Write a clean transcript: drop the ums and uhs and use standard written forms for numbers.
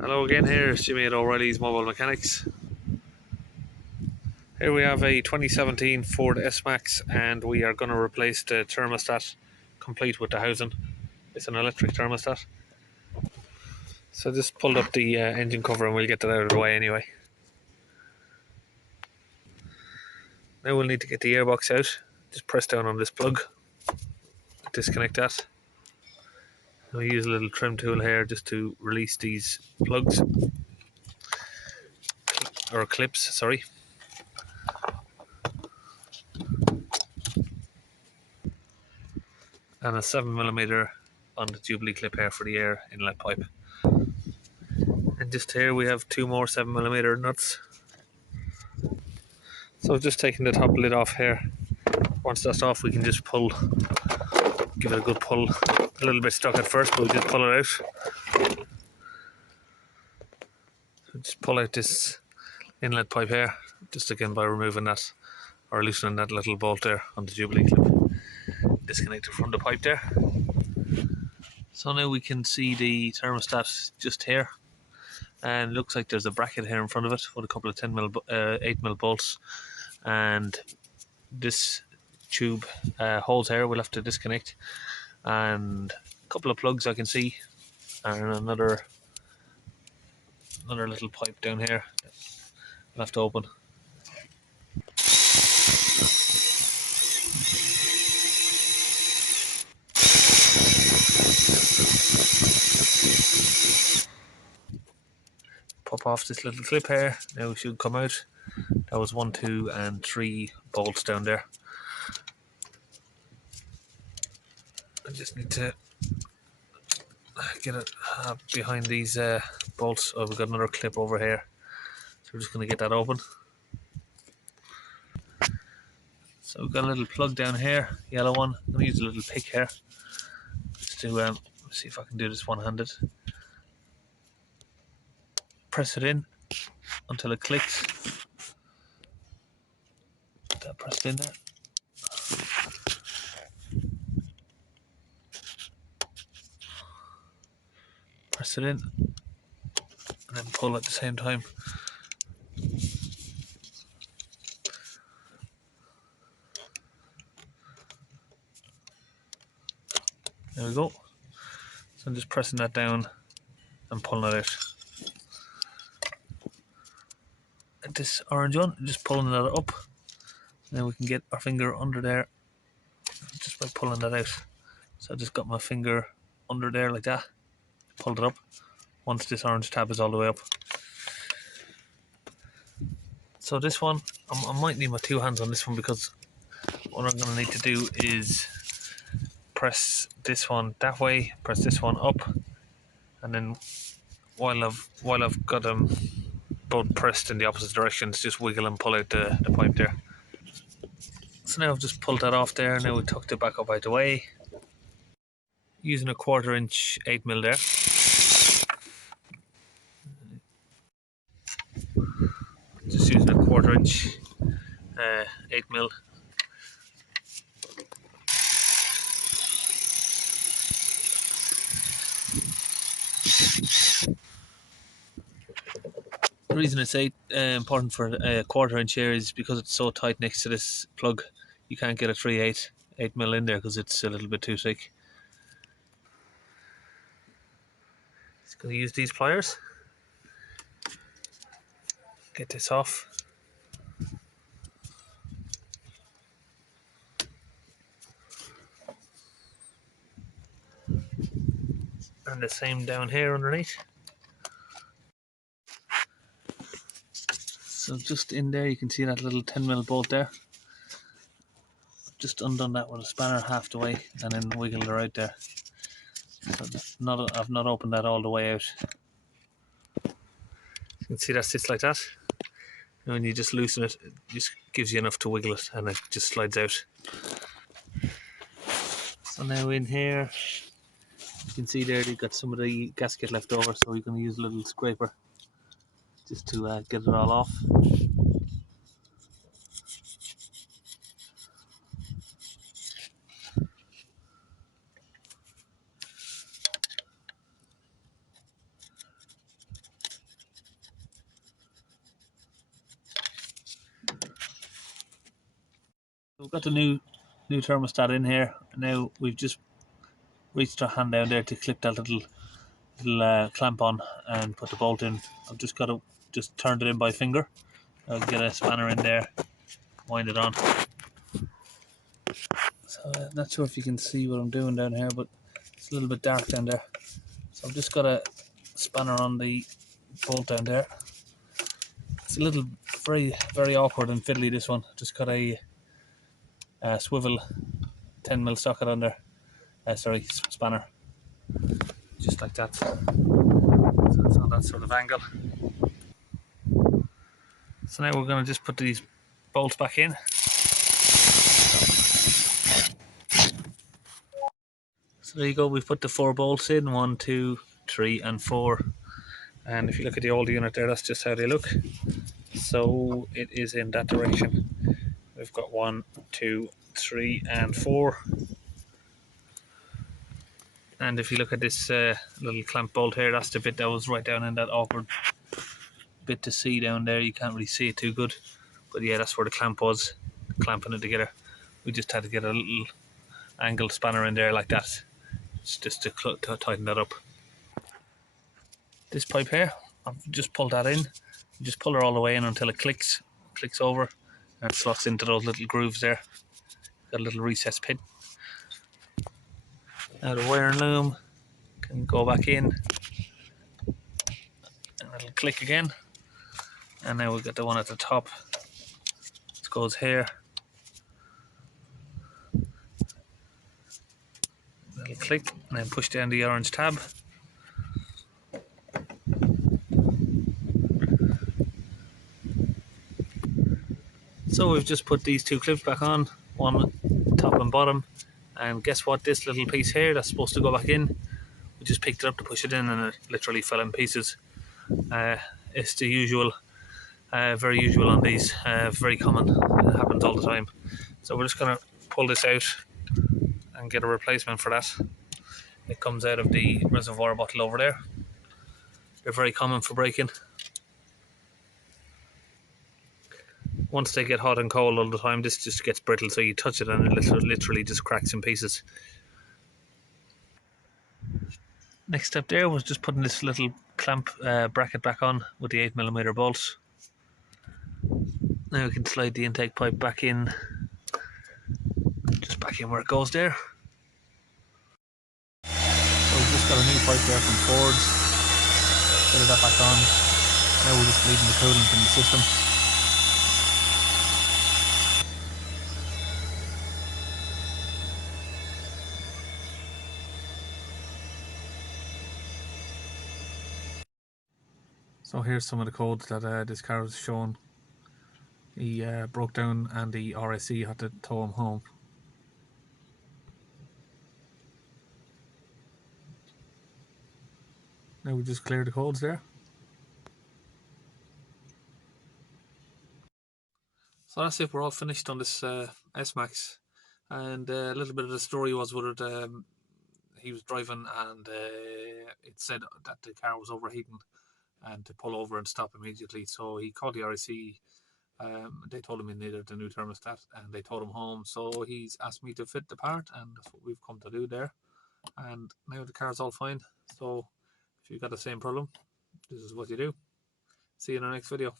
Hello again, here is Jimmy at O'Reilly's Mobile Mechanics. Here we have a 2017 Ford S-Max and we are going to replace the thermostat complete with the housing. It's an electric thermostat. So just pulled up the engine cover and we'll get that out of the way anyway. Now we'll need to get the airbox out. Just press down on this plug, disconnect that. And we use a little trim tool here just to release these plugs, or clips, sorry. And a 7mm on the Jubilee clip here for the air inlet pipe. And just here we have two more 7mm nuts. So just taking the top lid off here. Once that's off, we can just pull, give it a good pull. A little bit stuck at first, but we just pull it out. So just pull out this inlet pipe here, just again by removing that or loosening that little bolt there on the Jubilee clip. Disconnect it from the pipe there. So now we can see the thermostat just here, and it looks like there's a bracket here in front of it with a couple of 8mm bolts, and this tube holes here we'll have to disconnect, and a couple of plugs I can see, and another little pipe down here we'll have to open. Pop off this little clip here. Now it should come out. That was 1, 2 and 3 bolts down there. I just need to get it behind these bolts. Oh, we've got another clip over here, so we're just going to get that open. So we've got a little plug down here, yellow one. I'm going to use a little pick here just to see if I can do this one-handed. Press it in until it clicks. That pressed in there. Press it in and then pull at the same time. There we go. So I'm just pressing that down and pulling it out. And this orange one, just pulling that up. Then we can get our finger under there just by pulling that out. So I just got my finger under there like that, pulled it up. Once this orange tab is all the way up. So this one, I might need my two hands on this one, because what I'm going to need to do is press this one that way, press this one up, and then while I've got them both pressed in the opposite directions, just wiggle and pull out the pipe there. So now I've just pulled that off there. Now we tucked it back up out the way, using a 1/4 inch 8mm there. Just using a 1/4 inch 8mm. The reason it's important for a 1/4 inch here is because it's so tight next to this plug. You can't get a 3/8 8mm in there because it's a little bit too thick. Just going to use these pliers. Get this off. And the same down here underneath. So just in there you can see that little 10mm bolt there. Just undone that with a spanner half the way and then wiggled her out there. So I've not opened that all the way out. You can see that sits like that. And when you just loosen it, it just gives you enough to wiggle it and it just slides out. So now in here, you can see there they've got some of the gasket left over, so you're going to use a little scraper just to get it all off. got the new thermostat in here. Now we've just reached our hand down there to clip that little clamp on and put the bolt in. I've just got to turn it in by finger. I'll get a spanner in there, wind it on. So not sure if you can see what I'm doing down here, but it's a little bit dark down there. So I've just got a spanner on the bolt down there. It's a little very awkward and fiddly, this one. Just got a swivel 10mm socket on there. Spanner. Just like that. So it's on that sort of angle. So now we're going to just put these bolts back in. So there you go, we've put the 4 bolts in, 1, 2, 3 and 4. And if you look at the old unit there, that's just how they look. So it is in that direction. We've got 1, 2, 3 and 4. And if you look at this little clamp bolt here, that's the bit that was right down in that awkward bit to see down there. You can't really see it too good. But yeah, that's where the clamp was, clamping it together. We just had to get a little angled spanner in there like that. It's just to tighten that up. This pipe here, I've just pulled that in. You just pull it all the way in until it clicks over, and it slots into those little grooves there. Got a little recessed pin. Now the wiring loom can go back in, and it'll click again. And now we've got the one at the top. It goes here. It'll click, and then push down the orange tab. So we've just put these 2 clips back on, one top and bottom, and guess what, this little piece here that's supposed to go back in, we just picked it up to push it in and it literally fell in pieces. It's the usual, very usual on these, very common, it happens all the time. So we're just going to pull this out and get a replacement for that. It comes out of the reservoir bottle over there. They're very common for breaking. Once they get hot and cold all the time, this just gets brittle, so you touch it and it literally just cracks in pieces. Next step there was just putting this little clamp bracket back on with the 8mm bolts. Now we can slide the intake pipe back in, just back in where it goes there. So we've just got a new pipe there from Ford's. Fitted that back on. Now we're just bleeding the coolant in the system. So here's some of the codes that this car was showing. He broke down and the RSC had to tow him home. Now we just clear the codes there. So that's it, we're all finished on this S-Max. And a little bit of the story was with it, he was driving and it said that the car was overheating and to pull over and stop immediately. So he called the RSC. They told him he needed a new thermostat and they towed him home. So he's asked me to fit the part and that's what we've come to do there. And now the car's all fine. So if you've got the same problem, this is what you do. See you in the next video.